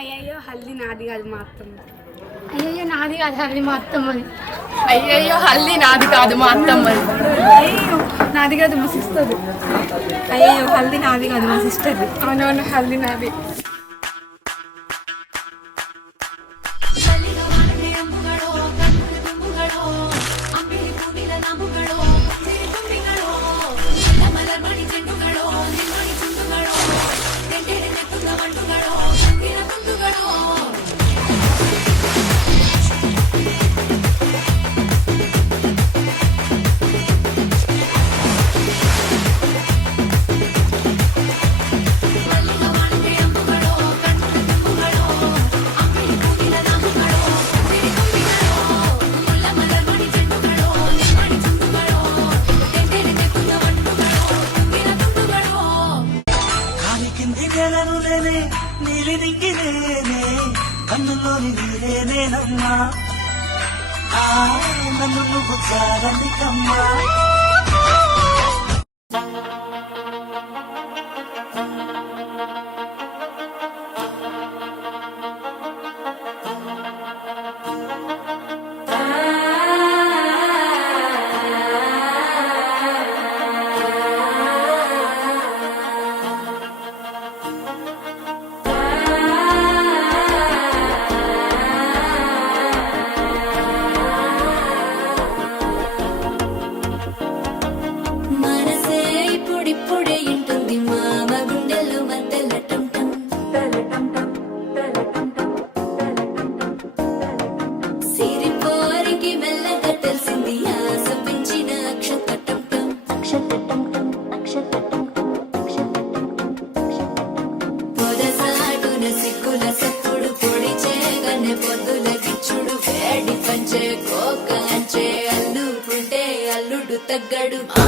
అయ్యయ్యో హల్దీ నాది కాదు మా అత్తమ్మ. అయ్యయ్యో నాది కాదు హల్దీ మా అత్తమ్మది. అయ్యయ్యో హల్దీ నాది కాదు మా అత్తమ్మది. అయ్యో నాది కాదు మా సిస్టర్ది. అయ్యయ్యో హల్దీ నాది కాదు మా సిస్టర్ది. అవునవును హల్దీ నాది. నీలి దింగినేనే కన్నులోని నీరేనేనమ్మా నన్ను నువ్వు చాలనికమ్మా. తగ్గడు